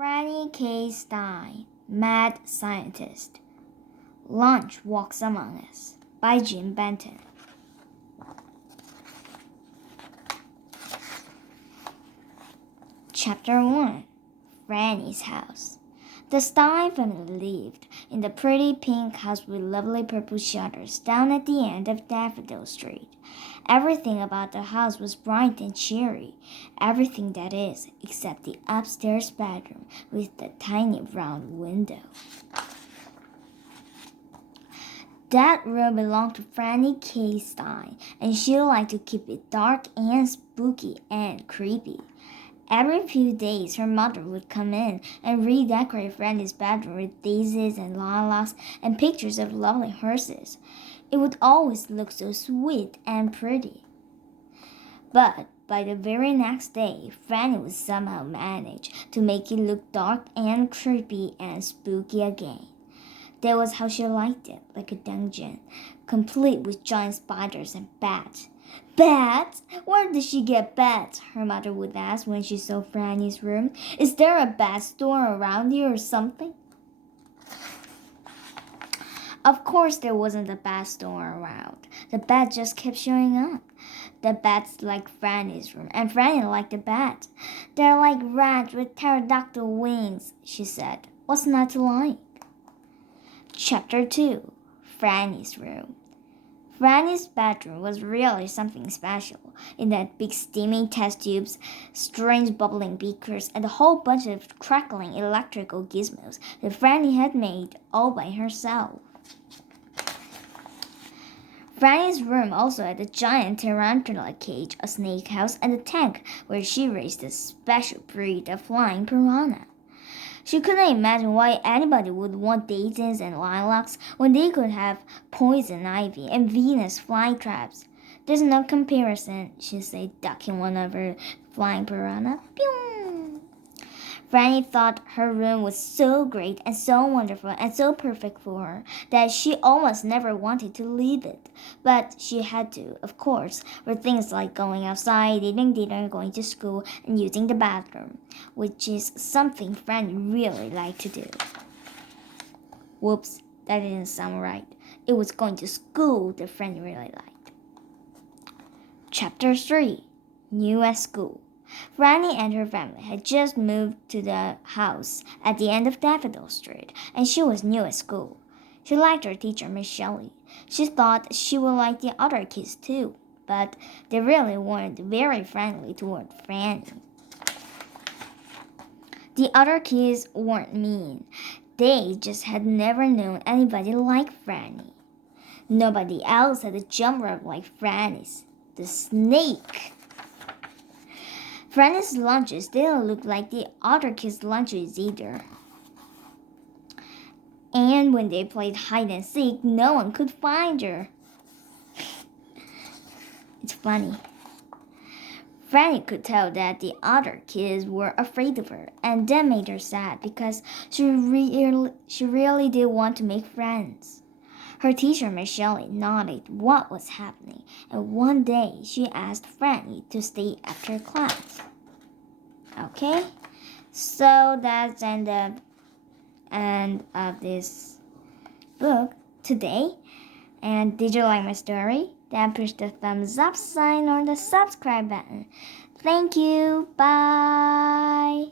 Franny K. Stein, Mad Scientist. Lunch Walks Among Us by Jim Benton. Chapter 1. Franny's House. The Stein family lived in the pretty pink house with lovely purple shutters down at the end of Daffodil Street. Everything about the house was bright and cheery. Everything, that is, except the upstairs bedroom with the tiny round window. That room belonged to Franny K. Stein, and she liked to keep it dark and spooky and creepy. Every few days, her mother would come in and redecorate Franny's bedroom with daisies and lilacs and pictures of lovely horses. It would always look so sweet and pretty. But by the very next day, Franny would somehow manage to make it look dark and creepy and spooky again. That was how she liked it, like a dungeon, complete with giant spiders and bats. Bats? Where did she get bats? Her mother would ask when she saw Franny's room. Is there a bat store around here or something? Of course there wasn't a bat store around. The bats just kept showing up. The bats liked Franny's room, and Franny liked the bats. They're like rats with pterodactyl wings, she said. What's not to like? Chapter 2. Franny's Room. Franny's bedroom was really something special. It had big steaming test tubes, strange bubbling beakers, and a whole bunch of crackling electrical gizmos that Franny had made all by herself. Franny's room also had a giant tarantula cage, a snake house, and a tank where she raised a special breed of flying piranha. She couldn't imagine why anybody would want daisies and lilacs when they could have poison ivy and Venus flytraps. There's no comparison, she said, ducking one of her flying piranha. Pew! Franny thought her room was so great and so wonderful and so perfect for her that she almost never wanted to leave it. But she had to, of course, for things like going outside, eating dinner, going to school, and using the bathroom, which is something Franny really liked to do. Whoops, that didn't sound right. It was going to school that Franny really liked. Chapter 3. New at School. Franny and her family had just moved to the house at the end of Daffodil Street, and she was new at school. She liked her teacher, Miss Shelley. She thought she would like the other kids too, but they really weren't very friendly toward Franny. The other kids weren't mean. They just had never known anybody like Franny. Nobody else had a jump rope like Franny's. The snake! Franny's lunches didn't look like the other kids' lunches either. And when they played hide and seek, no one could find her. It's funny. Franny could tell that the other kids were afraid of her, and that made her sad because she really did want to make friends. Her teacher, Miss Shelley, nodded what was happening, and one day she asked Franny to stay after class. Okay, so that's the end of this book today. And did you like my story? Then push the thumbs up sign or the subscribe button. Thank you. Bye.